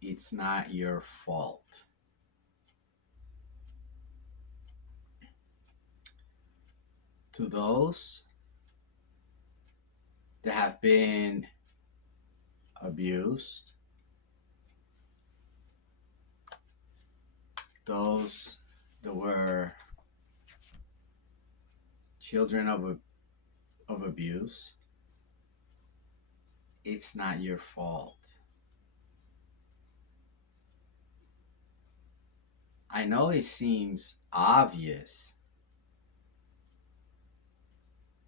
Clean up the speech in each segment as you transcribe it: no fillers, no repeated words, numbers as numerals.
it's not your fault. To those that have been abused, those that were children of abuse, it's not your fault. I know it seems obvious.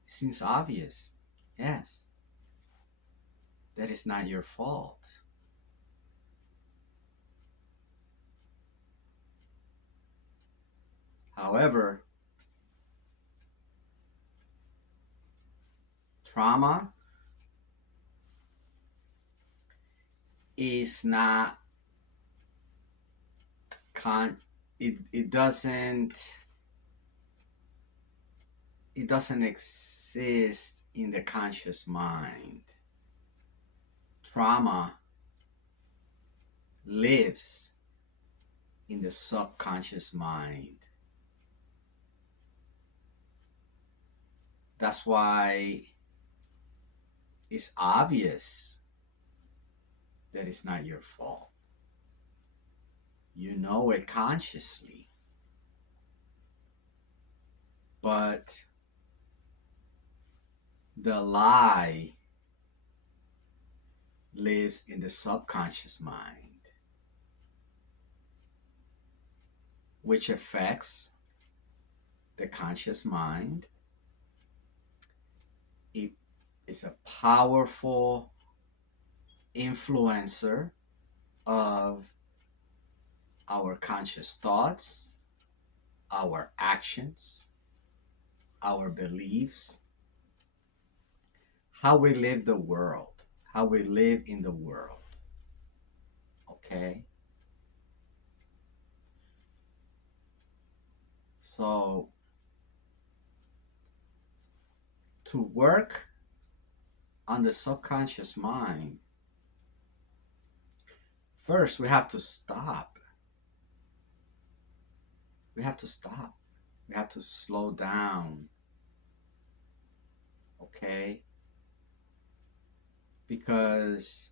It seems obvious, yes, that it's not your fault. However, trauma is not it doesn't exist in the conscious mind. Trauma lives in the subconscious mind. That's why it's obvious that it's not your fault. You know it consciously, but the lie lives in the subconscious mind, which affects the conscious mind. It is a powerful influencer of our conscious thoughts, our actions, our beliefs, how we live the world, how we live in the world. Okay? So, to work on the subconscious mind, first we have to stop. We have to stop. We have to slow down. Okay? Because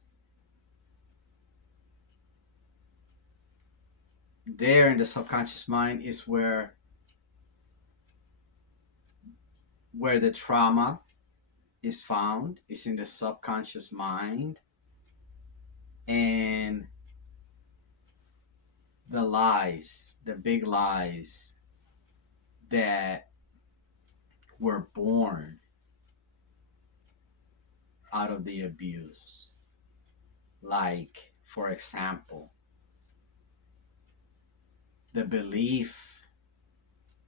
there in the subconscious mind is where the trauma is found. It's in the subconscious mind, and the lies, the big lies that were born out of the abuse, like, for example, the belief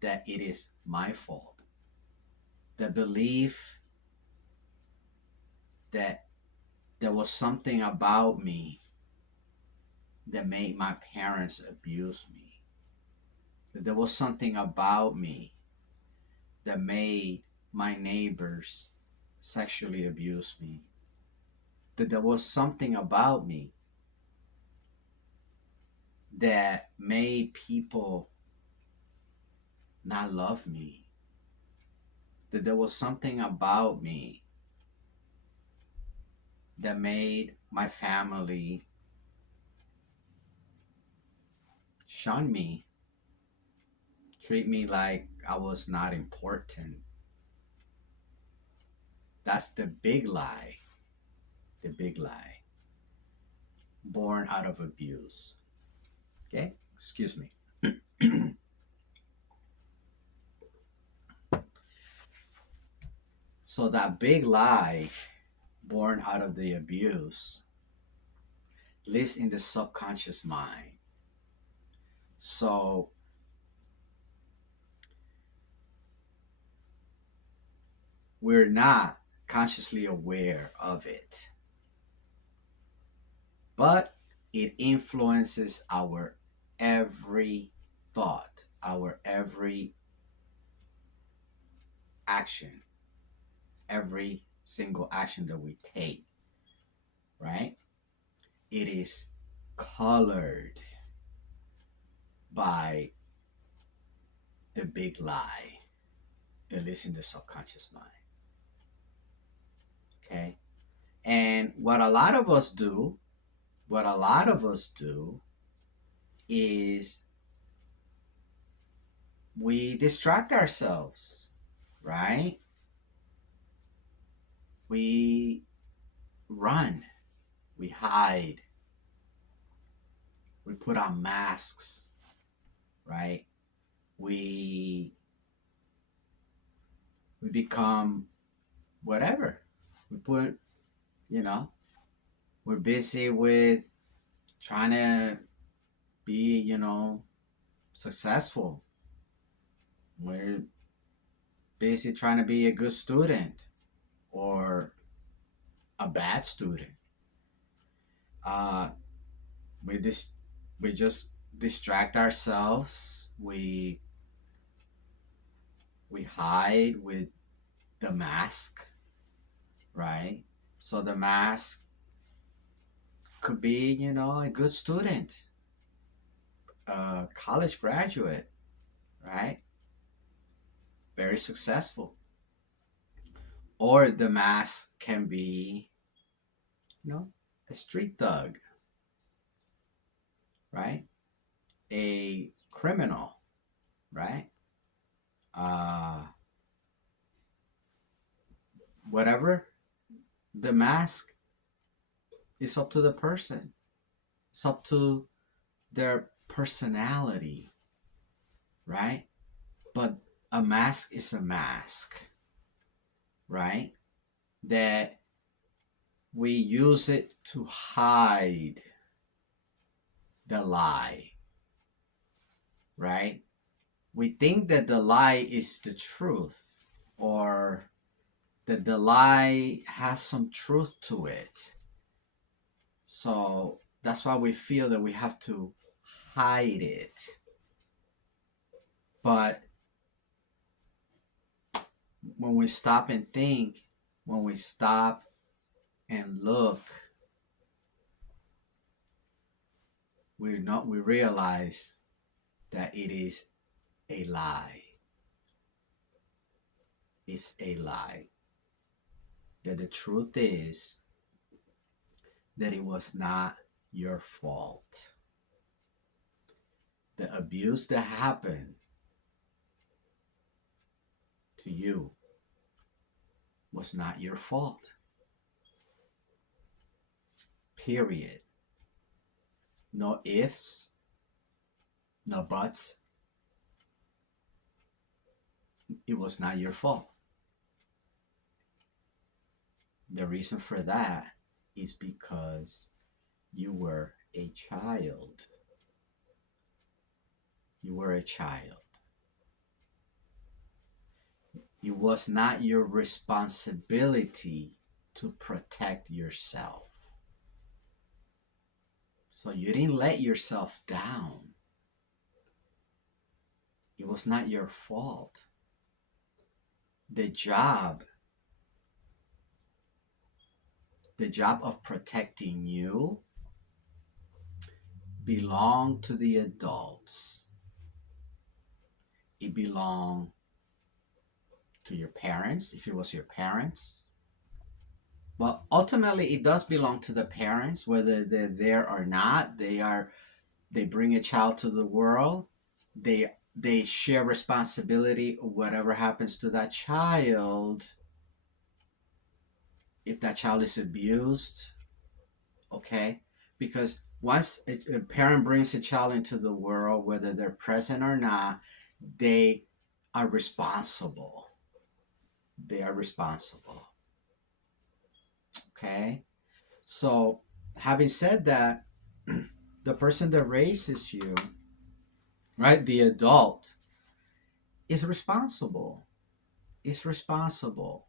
that it is my fault, the belief that there was something about me that made my parents abuse me, that there was something about me that made my neighbors sexually abuse me, that there was something about me that made people not love me, that there was something about me that made my family shun me, treat me like I was not important. That's the big lie, the big lie, born out of abuse. Okay? Excuse me. So, that big lie, born out of the abuse, lives in the subconscious mind. So, we're not consciously aware of it, but it influences our every thought, our every action, every single action that we take, right? It is colored by the big lie that lives in the subconscious mind. Okay. And what a lot of us do is we distract ourselves, right? We run, we hide, we put on masks, right? We we become whatever. We put, you know, we're busy with trying to be, successful. We're busy trying to be a good student or a bad student. Uh, we just we just distract ourselves. We hide with the mask, right? So the mask could be, a good student, a college graduate, right? Very successful. Or the mask can be, a street thug, right? A criminal, right? Uh, Whatever the mask is up to the person. It's up to their personality, right? But a mask is a mask, right? That we use it to hide the lie, right? We think that the lie is the truth, or that the lie has some truth to it. So that's why we feel that we have to hide it. But when we stop and think, when we stop and look, we realize that it is a lie. It's a lie. That the truth is that it was not your fault. The abuse that happened to you was not your fault. Period. No ifs, no buts. It was not your fault. The reason for that is because you were a child. You were a child. It was not your responsibility to protect yourself. So you didn't let yourself down. It was not your fault. The job of protecting you belonged to the adults. It belonged to your parents, if it was your parents. But ultimately, it does belong to the parents, whether they're there or not. They bring a child to the world. They share responsibility. Whatever happens to that child, if that child is abused, okay, because once a parent brings a child into the world, whether they're present or not, they are responsible. They are responsible. Okay? So, having said that, the person that raises you, right, the adult, is responsible. Is responsible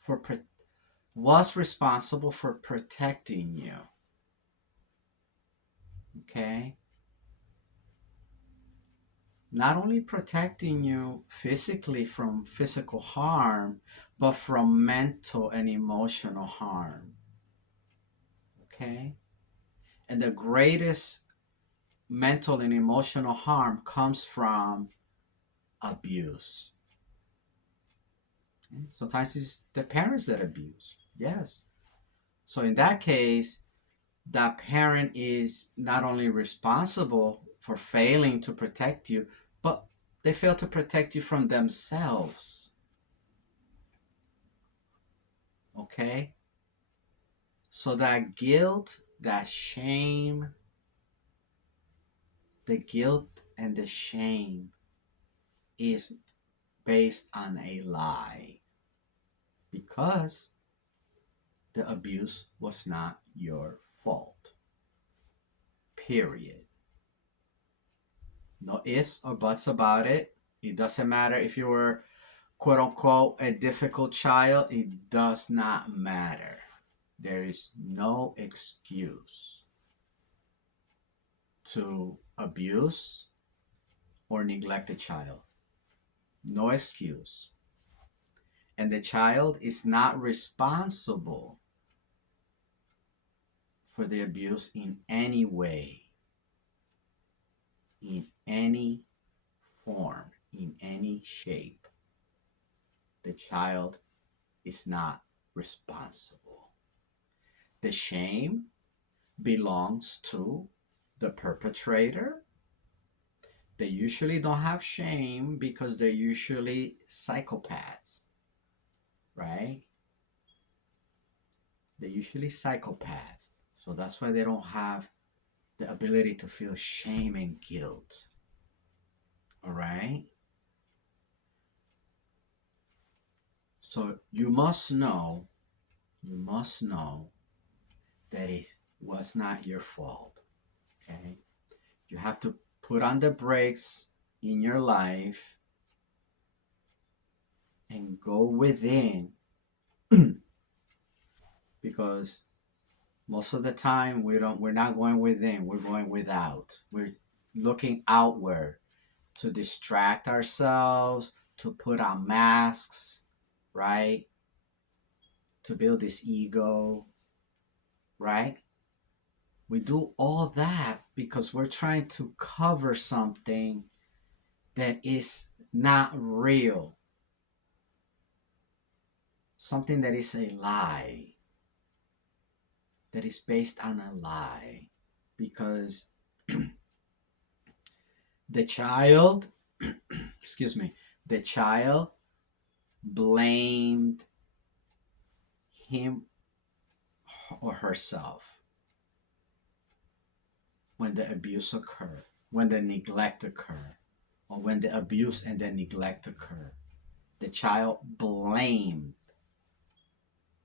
for was responsible for protecting you. Okay? Not only protecting you physically from physical harm, but from mental and emotional harm. Okay? And the greatest mental and emotional harm comes from abuse. Sometimes it's the parents that abuse. Yes. So in that case, that parent is not only responsible for failing to protect you, but they fail to protect you from themselves. Okay? So that guilt, that shame, the guilt and the shame is based on a lie because the abuse was not your fault. Period. No ifs or buts about it. It doesn't matter if you were, quote unquote, a difficult child. It does not matter. There is no excuse to abuse or neglect a child. No excuse. And the child is not responsible for the abuse in any way, in any form, in any shape. The child is not responsible. The shame belongs to the perpetrator. They usually don't have shame because they're usually psychopaths, right? They're usually psychopaths. So that's why they don't have the ability to feel shame and guilt. All right? So you must know that it was not your fault. Okay? You have to put on the brakes in your life and go within because most of the time we're not going within, we're going without. We're looking outward to distract ourselves, to put on masks, right? To build this ego, right? We do all that because we're trying to cover something that is not real, something that is a lie, that is based on a lie. Because the child, excuse me, the child blamed him or herself when the abuse occurred, when the neglect occurred, or when the abuse and the neglect occurred. The child blamed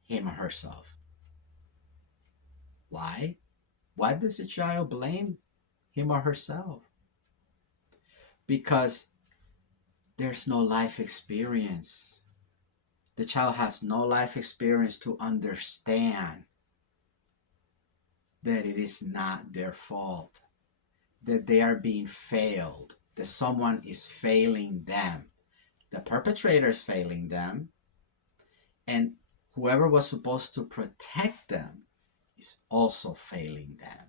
him or herself. Why? Why does the child blame him or herself? Because there's no life experience. The child has no life experience to understand that it is not their fault, that they are being failed, that someone is failing them. The perpetrator is failing them, and whoever was supposed to protect them is also failing them.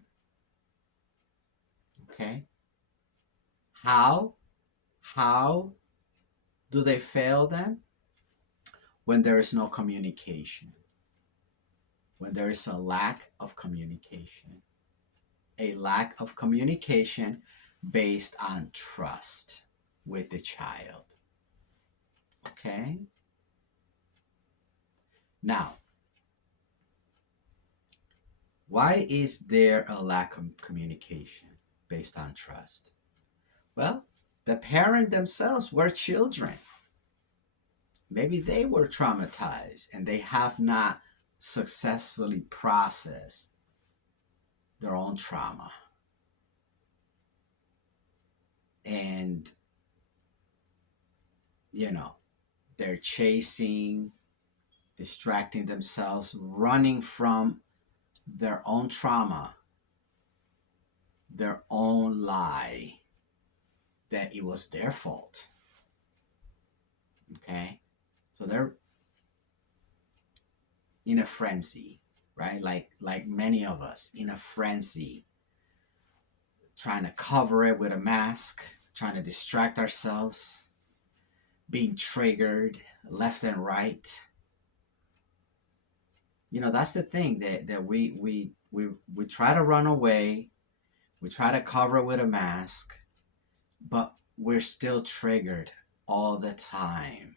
Okay? How? How do they fail them? When there is no communication. When there is a lack of communication. A lack of communication based on trust with the child. Okay? Now, why is there a lack of communication based on trust? Well, the parent themselves were children. Maybe they were traumatized and they have not successfully processed their own trauma. And, they're chasing, distracting themselves, running from their own trauma, their own lie that it was their fault. Okay? So they're in a frenzy. right? Like many of us in a frenzy, trying to cover it with a mask, trying to distract ourselves, being triggered left and right. You know, that's the thing that we try to run away, we try to cover it with a mask, but we're still triggered all the time.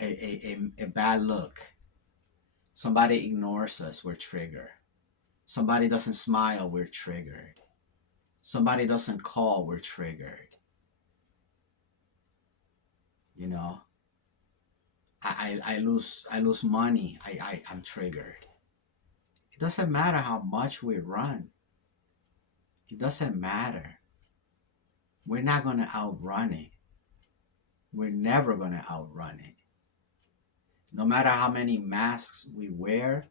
A bad look, somebody ignores us, we're triggered. Somebody doesn't smile, we're triggered. Somebody doesn't call, we're triggered. You know, I lose money, I'm triggered. It doesn't matter how much we run. It doesn't matter. We're not gonna outrun it. We're never gonna outrun it. No matter how many masks we wear,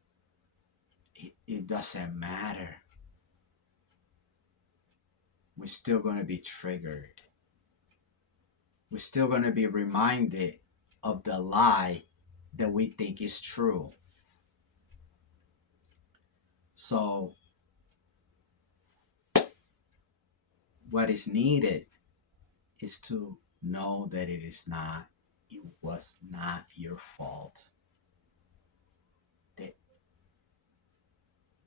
it doesn't matter. We're still gonna be triggered. We're still gonna be reminded of the lie that we think is true. So what is needed is to know that it was not your fault. That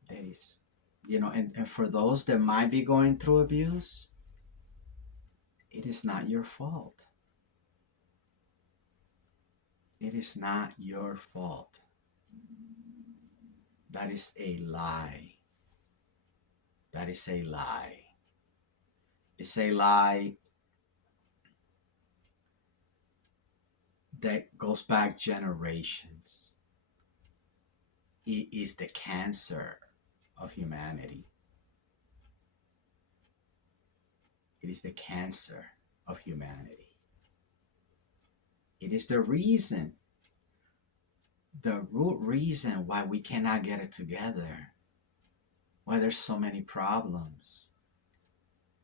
that is, and for those that might be going through abuse, it is not your fault. It is not your fault. That is a lie. That is a lie. It's a lie that goes back generations. It is the cancer of humanity. It is the cancer of humanity. It is the reason, the root reason why we cannot get it together, why there's so many problems,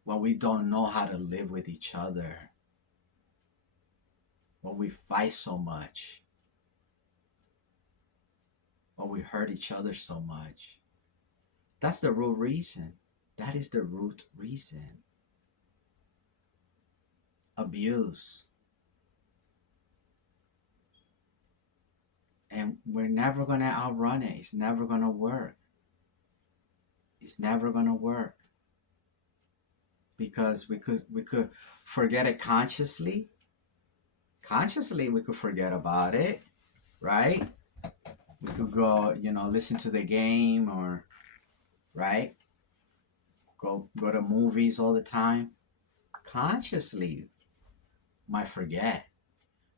why we don't know how to live with each other, why we fight so much, why we hurt each other so much. That's the root reason. That is the root reason. Abuse. And we're never going to outrun it. It's never going to work. It's never going to work. Because we could forget it consciously. Consciously, we could forget about it, right? We could go, listen to the game, or, right? Go to movies all the time. Consciously, might forget.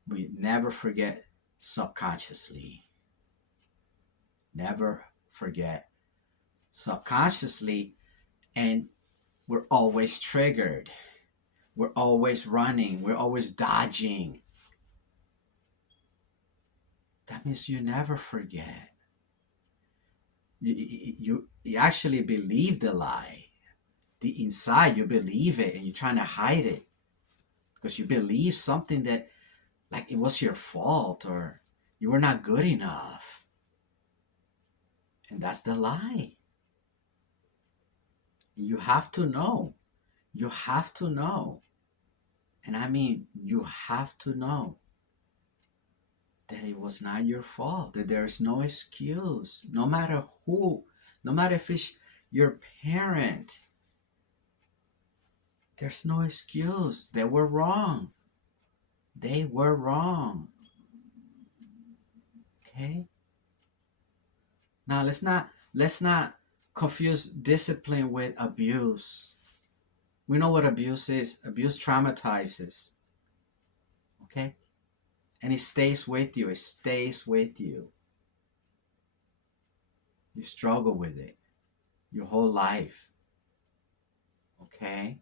We never forget subconsciously. Never forget subconsciously. And we're always triggered. We're always running. We're always dodging. That means you never forget. You actually believe the lie. The inside, you believe it, and you're trying to hide it because you believe something that, like, it was your fault, or you were not good enough. And that's the lie. You have to know. You have to know. And I mean, you have to know that it was not your fault, that there is no excuse, no matter who, no matter if it's your parent. There's no excuse. They were wrong. They were wrong. Okay? Now let's not confuse discipline with abuse. We know what abuse is. Abuse traumatizes. Okay? And it stays with you. It stays with you. You struggle with it your whole life. Okay?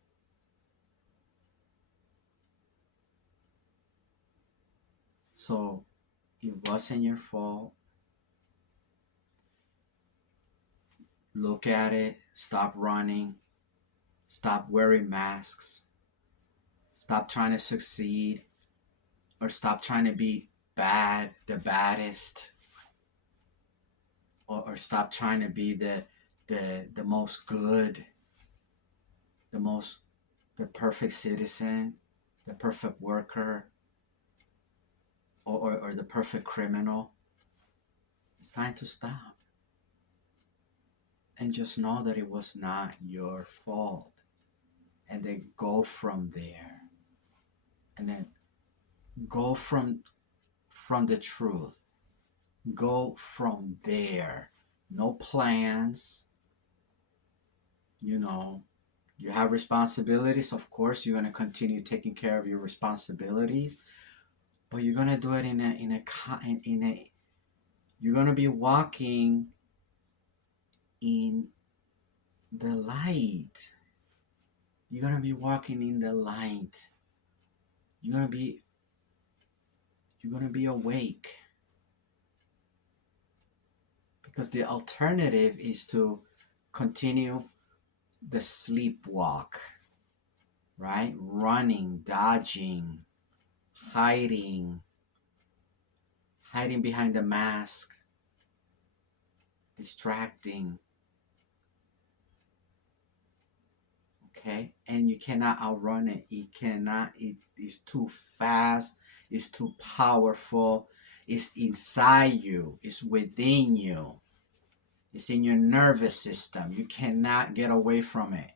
So it wasn't your fault. Look at it. Stop running. Stop wearing masks. Stop trying to succeed. Or stop trying to be bad, the baddest. or stop trying to be the most good, the most the perfect citizen, the perfect worker, or the perfect criminal. It's time to stop and just know that it was not your fault, and then go from there, and then go from the truth, go from there. No plans. You know, you have responsibilities. Of course, you're going to continue taking care of your responsibilities, but you're going to do it in a you're going to be walking in the light. You're going to be walking in the light. You're going to be you're going to be awake, because the alternative is to continue the sleepwalk, right? Running, dodging, hiding, hiding behind the mask, distracting. Okay, and you cannot outrun it. It cannot. It is too fast. It's too powerful. It's inside you. It's within you. It's in your nervous system. You cannot get away from it.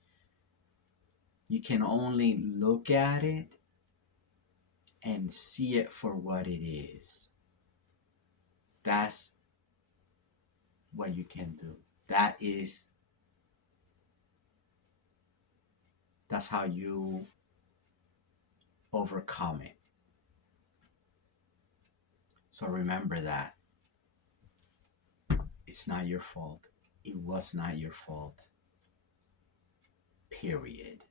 You can only look at it and see it for what it is. That's what you can do. That's how you overcome it. So remember that it's not your fault. It was not your fault. Period.